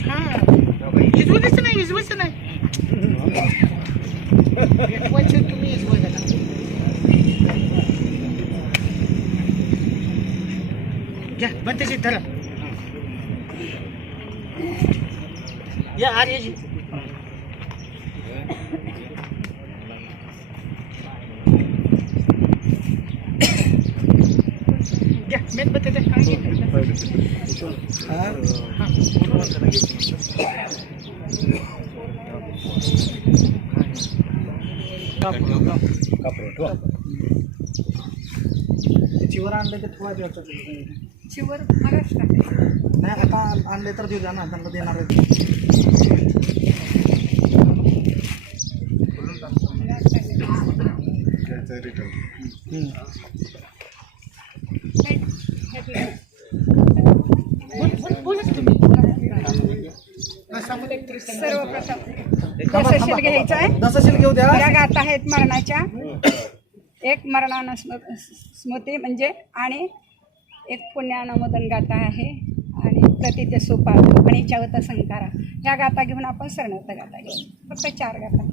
हा. इजवतच नाही इजवच नाही तुम्ही घ्या पण त्याची धरा या आर्यजी घ्या मेणबत्ती द्या. काळजी करा. हा. चिवर आणले तर ठेवा द्यायचं शिवर महाराष्ट्र नाही आता आण- आणले तर देऊ ना त्यांना देणार आहे. सर्वप्रथम घ्यायचं आहे. दसशील घेऊ द्या. या गाथा आहेत मरणाच्या. एक मरणानं स्म- स्मृती म्हणजे आणि एक पुण्यानुमोदन गाथा आहे आणि प्रतिते सुपाल आणि चौथ संकारा. ह्या गाथा घेऊन आपण शरणर्थ गाथा घेऊ. फक्त चार गाथा.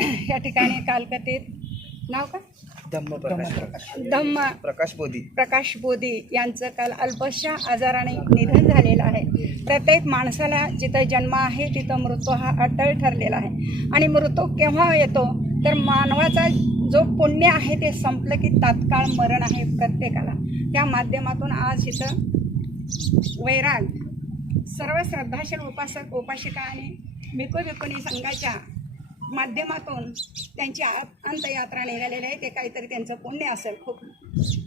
या ठिकाणी कालकथित नाव का धम्म धम्म प्रकाश. बोधी. प्रकाश बोधी यांचं काल अल्पशा आजाराने निधन झालेलं आहे. प्रत्येक माणसाला जिथं जन्म आहे तिथं मृत्यू हा अटळ ठरलेला आहे. आणि मृत्यू केव्हा येतो? तर मानवाचा जो पुण्य आहे ते संपलं की तात्काळ मरण आहे प्रत्येकाला. त्या माध्यमातून आज इथं वैराग सर्व श्रद्धाशील उपासक उपासिका आणि भिको भिकोनी संघाच्या माध्यमातून त्यांची अंतयात्रा निघालेली आहे. ते काहीतरी त्यांचं पुण्य असेल. खूप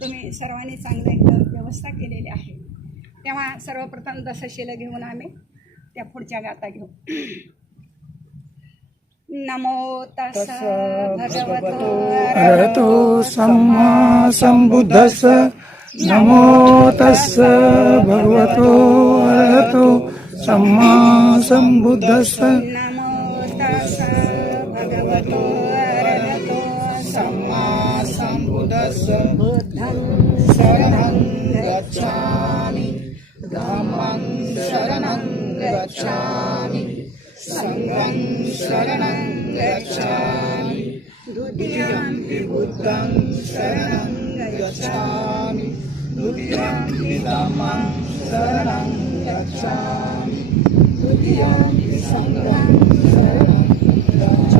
तुम्ही सर्वांनी चांगलं इथं व्यवस्था केलेली आहे. तेव्हा सर्वप्रथम दशशिला घेऊन आम्ही त्या पुढच्या गाथा घेऊ. नमो तस भगवतो अरहतो सम्मा सम्बुद्धस्स। नमो तस्स भगवतो अरहतो। सम्मा सम्बुद्धस्स। शरणं गच्छामि। धम्मं शरणं गच्छामि। संघं शरणं गच्छामि। द्वितीयं बुद्धं शरणं गच्छामि। द्वितीयं धम्मं शरणं गच्छामि। द्वितीयं संघं शरणं गच्छामि।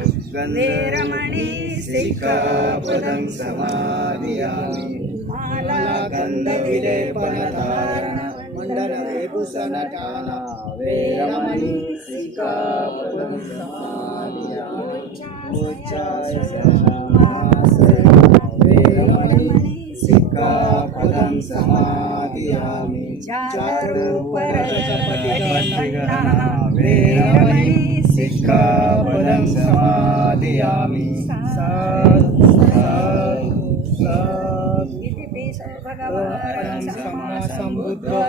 वीरमणि सिक्खापदं श्रीकालभोजना वेरमणि वीरमणि सिक्खापदं समादियामि। चकितवादितविसुखदर्शनमाला वीरमणि सिक्खापदं माला गन्धविलेपनधारण मण्डलविभूषणटाना वेरमणि सिक्खापदं समादियामि। वेरमणि सिक्खापदं समादियामि वेरमणि सिक्खापदं समादियामि साधु साधु साधु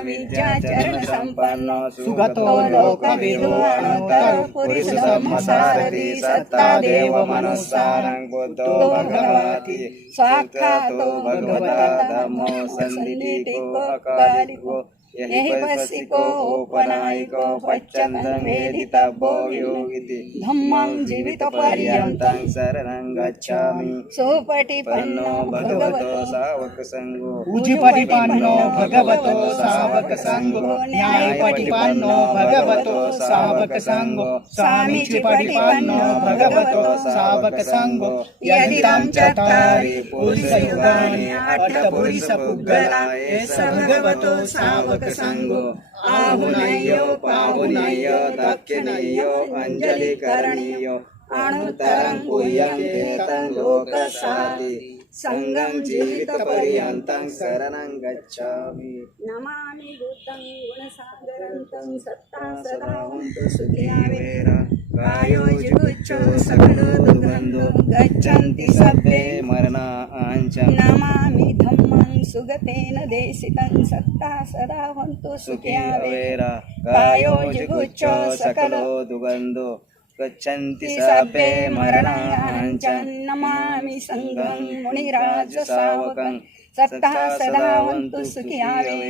विद्याचरण संपन्न सुगतो लोकविद्वानोत्तर पुरुषधर्मसारथि सत्ता देव मनुस्सारं बुद्धो भगवति साक्षातो भगवता धम्मो सन्निधिको अकालिको यहि पसिकोपनायिको पच्चन्दं वेदितव्यो योगिति धम्मं जीवितपर्यन्तं शरणं गच्छामि सुपटिपन्नो भगवतो भगवतो। सावकसङ्गो। पूज्यपटिपन्नो भगवतो सावकसङ्गो। न्यायपटिपन्नो भगवतो सावकसङ्गो। स्वामीचिपटिपन्नो भगवतो सावकसङ्गो। यदिदं चत्वारि पुरुषयुगानि अष्टपुरुषपुद्गला एष भगवतो सावकसङ्गो आहुनय्यो पाहुनय्यो दक्षिणय्यो अञ्जलिकरणीयो अणुतरं पूयन्ते तं लोकसाति सङ्गं जीवितपर्यन्तं शरणं गच्छामि। नमामि बुद्धं गुणसागरन्तं सत्ता सदा हन्तु सुखियावे कायो जिगुच्छो सकलो दुर्गन्धो गच्छन्ति सभ्ये मरणाञ्चं नमामि धम्मं सुगतेन देशितं सत्ता सदा हन्तु सुखियावे कायो जिगुच्छो सकलो। दुगन्धो गच्छन्ति सभे मरणाञ्चं नमामि सङ्गं मुनिराज सावकं सत्ता सदा हन्तु सुखियावे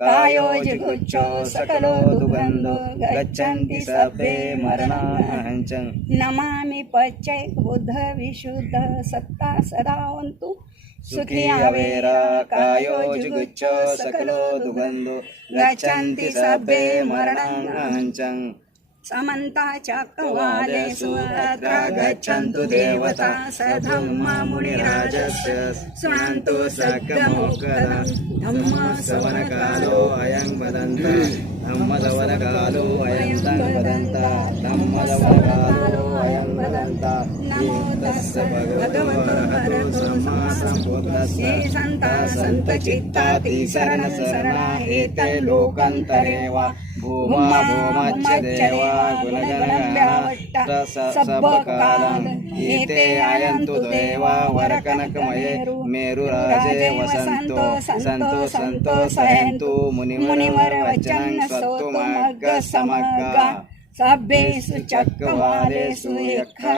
कायो जिगुच्छो सकलो दुगन्धो गच्छन्ति सभ्ये मरणाञ्चं नमामि पच्चै बुद्ध विशुद्ध सत्ता सदा हन्तु सुखी अवेरा कायो जिगुच्छो सकलो दुगन्धो गच्छन्ति सभे मरणाञ्चं समन्ता चक्रवालेषु अत्र गच्छन्तु देवता सधम्मा मुनिराजस्य। शृणन्तु सद्गमुखदं धम्म सवनकालो अयं वदन्त। धम्मदवनकालो अयं तं नमो तस्य भगवतो अरहतो सम्मा सम्बुद्धस्य ये एते लोकन्तरे वा भूमा भूमच्च देवा गुणगणगणाष्ट सबकालं एते आयन्तु देवा वरकनकमये मेरुराजे वसन्तो सन्तो सन्तो सहन्तु मुनिवर वचनं स्वत्वमग्ग समग्गा सभ्येषु चक्रवालेषु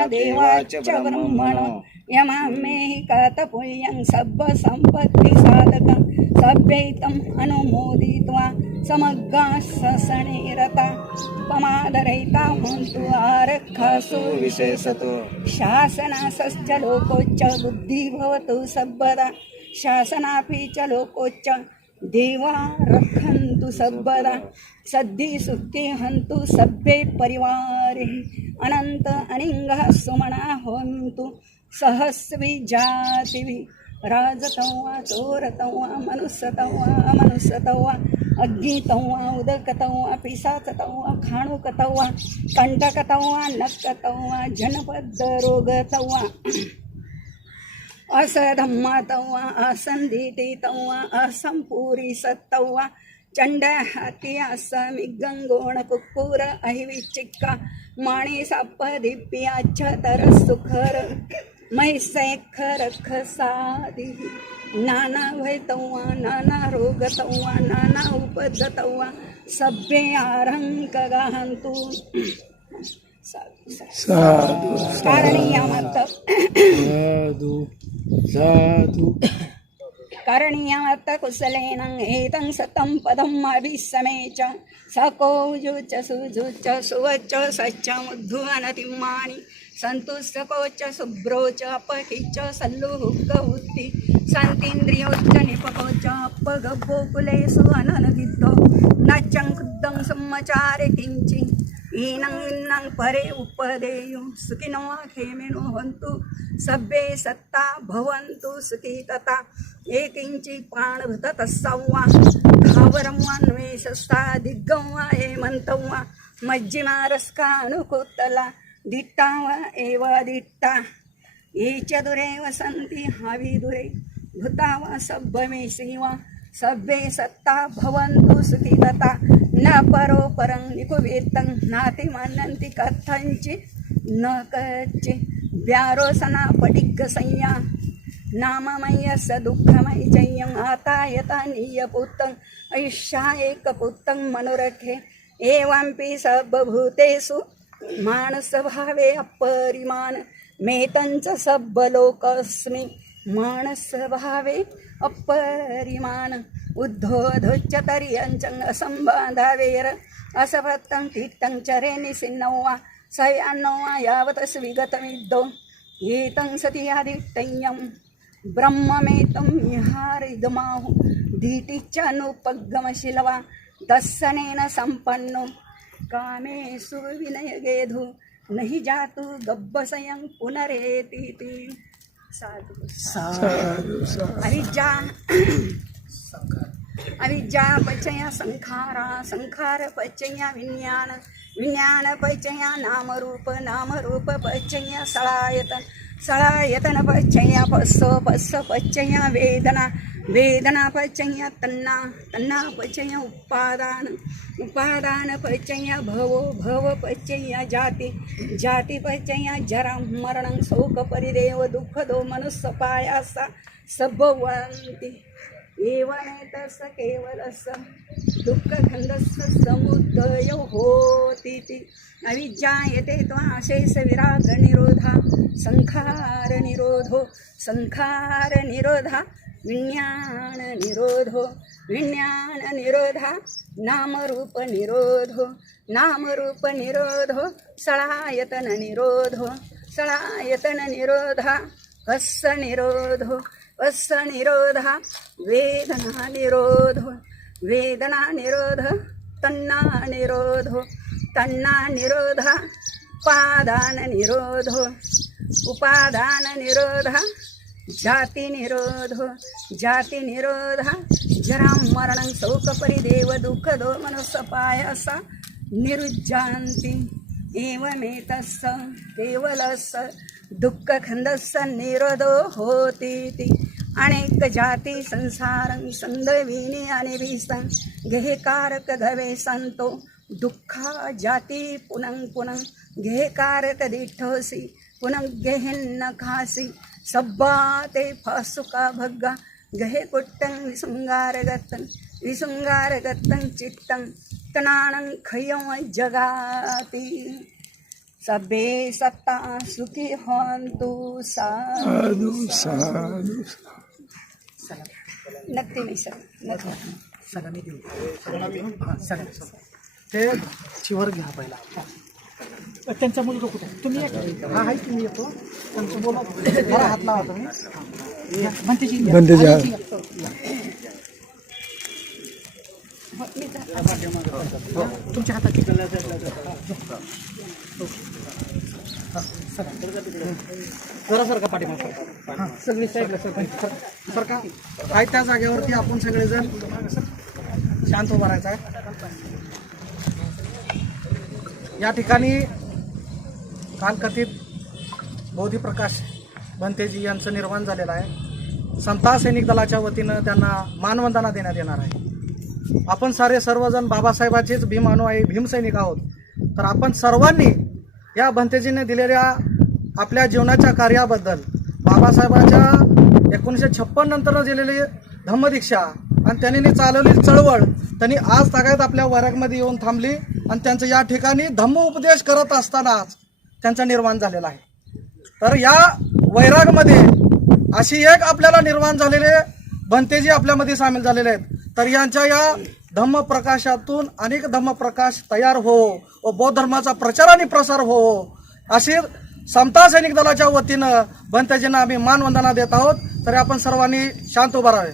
देवाच ब्रह्मणो। यमामेहि कथपुल्यं सब्बसम्पत्तिसाधकं। सभ्यैतम् अनुमोदित्वा समग्गा ससणे रता पमादरहिता हन्तु आरक्षासु। विशेषतो। शासनासश्च लोकोच्च बुद्धिः भवतु सर्वदा शासनापि च लोकोच्च देवा रखंतु सब्बदा सद्दी सुखी हंतु सभ्ये परिवारे अनंत अनिंग सुमणा होंतु सहस्वी जातिवी राजतवा चोरतवा मनुष्यतवा मनुष्यतवा अग्नितवा उदकतवा पिसाचतवा खाणुकतवा कंटकतवा नक्कतवा जनपद रोगतवा पिशाचतं वा खाणुकतं वा कण्टकतं वा नक्कतं वा जनपदरोगतं वा असधम्मातं वा असन्धितितं वा असम्पूरिसत्तं वा चण्डहाति असमिगङ्गोणकुक्कुर अहिविचिक्का माणि सापदिप्याच्छतर महिषेखर खसादि नाना भयतं वा नाना रोगतं वा नाना उपद्रतं वा सभ्ये आरङ्कगाहन्तु साधु। साधु साधु एतं सतं पदम् अभिसमे च सकोजुच च सुवच सच्च मुद्धुवनतिम्मानि सन्तुष्टको च शुभ्रो च अपहि च सन्तीन्द्रियोच्च निपकोच च अपगभोकुलेषु अननदिद्धो न चङ्कुद्धं सम्मचारे किञ्चित् ईनं इन्नं परे उपदेयुं सुखिनो खेमिनो हन्तु सभ्ये सत्ता भवन्तु सुखी तथा एकिञ्चि प्राणभृत वा खावरं वा अन्वेषस्था दिग्गं वा हेमन्तं वा मज्जिमारस्कानुकोत्तला दिट्टा वा एव दिट्टा। ये च दुरे वसन्ति हाविदुरे भूता वा सभ्यमेषि वा सभ्ये सत्ता भवन्तु सुखी तथा न परो परं निकुवेत्तं नाति मनन्ति कथञ्चित् न कच्चित् व्यारोसना पटिग्गसंज्ञा नाममय्य स दुःखमयि जय्यम् आतायता नीयपुत्तं ऐषा एकपुत्तं मनुरखे एवंपि सर्वभूतेषु मानसभावे अपरिमाण। मेतं च सब्बलोकस्मि मानसभावे अपरिमाण। उद्धोधोच्चतर्यञ्चं असम्बाधावेर असभक्तं तीर्थं चरे निसिन्नौवा सयान्नौवा यावत् स्विगतमिद्धो। एतं सति आदित्यं ब्रह्ममेतं विहारिदमाहु धीटिच्चानुपगमशिलवा दर्शनेन सम्पन्नो। कामेषु विनयगेधु नहि जातु गब्बसयं पुनरेतीति। साधु। अविद्या अविद्या पचया संखारा संखार पचया विज्ञान विज्ञान पचया नामरूप नामरूप पचया सळायतन सळायतन पचया पस्स पस्स पचया वेदना वेदना पचया तन्ना तन्ना पचया उपादान उपादान पचया भवो भव पचया जाती जाती पचया जरा मरणं शोक परिदेव दुःख दो मनुष्य पायासा सभवन्ति एवमेतस केवलस दुःखखंडस्व समुदय होती ती अविज्जायते त्वाशेष विराग निरोधा संखार निरोधो संखार निरोधा विज्ञान निरोधो विज्ञान निरोधा नामरूप निरोधो नामरूप निरोधो सळायतन निरोधो सळायतन निरोधा हस्स निरोधो वस्त्र निरोध वेदना निरोध वेदना निरोध तन्ना निरोध तन्ना निरोध उपादान निरोध वेदनानिरोधो निरोध तन्नानिरोधो तन्नानिरोधः उपादाननिरोधो उपादाननिरोधः जातिनिरोधो जातिनिरोधः शोक परिदेव दुःख दुःखदो मनस्सपायस निरुज्जान्ति एवमेतस्स केवलस्य दुःखखन्दस्य निरोधो होतीति। अनेक जाती संसारं संदविनी आणि विसं गेहकारक घवे संतो. दुःखा जाती पुनं पुनं गेहकारक दिठोसी. पुनं गेहिन्न खासी. सब्बा ते फासुका भग्गा. गहे कुट्टं विसुंगारगतं विसुंगारगतं चित्तं तणानं खयं जगाति. सबे सत्ता सुखी होन्तु साधु। साधू। नक्की नाही सर. नक्की. सगळं मी देऊ. हां सगळं ते चिवर घ्या पहिला. त्यांचा मुलगा कुठे आहे? तुम्ही या हा आहे की मी येतो. त्यांचं बोला. हात लावा तुम्ही. या, म्हणतेची घ्या. म्हणतेची हात. आजीची घ्या. तुमच्या हाताची जरा सर का पाठीमाग हां सगळी साईडला सर सर का? काय त्या जागेवरती आपण सगळेजण शांत उभा राहायचा आहे. या ठिकाणी कालकथित बौद्धिप्रकाश बनतेजी यांचं निर्माण झालेलं आहे. संता सैनिक दलाच्या वतीनं त्यांना मानवंदना देण्यात येणार आहे. आपण सारे सर्वजण बाबासाहेबांचेच भीम अनुयायी भीमसैनिक आहोत. तर आपण सर्वांनी या भंतेजीने दिलेल्या आपल्या जीवनाच्या कार्याबद्दल बाबासाहेबांच्या एकोणीसशे छप्पन नंतर दिलेली धम्मदीक्षा आणि त्यांनी चालवली चळवळ त्यांनी आज तागायत आपल्या वैरागमध्ये येऊन थांबली आणि त्यांचं या ठिकाणी धम्म उपदेश करत असतानाच त्यांचा निर्माण झालेला आहे. तर या वैरागमध्ये अशी एक आपल्याला निर्माण झालेले भंतेजी आपल्यामध्ये सामील झालेले आहेत. तर यांच्या या धम्म प्रकाशातून अनेक धम्म प्रकाश तयार हो व बौद्ध धर्माचा प्रचार आणि प्रसार हो अशी समता सैनिक दलाच्या वतीनं भंतेजींना आम्ही मानवंदना देत आहोत. तरी आपण सर्वांनी शांत उभा राहावे.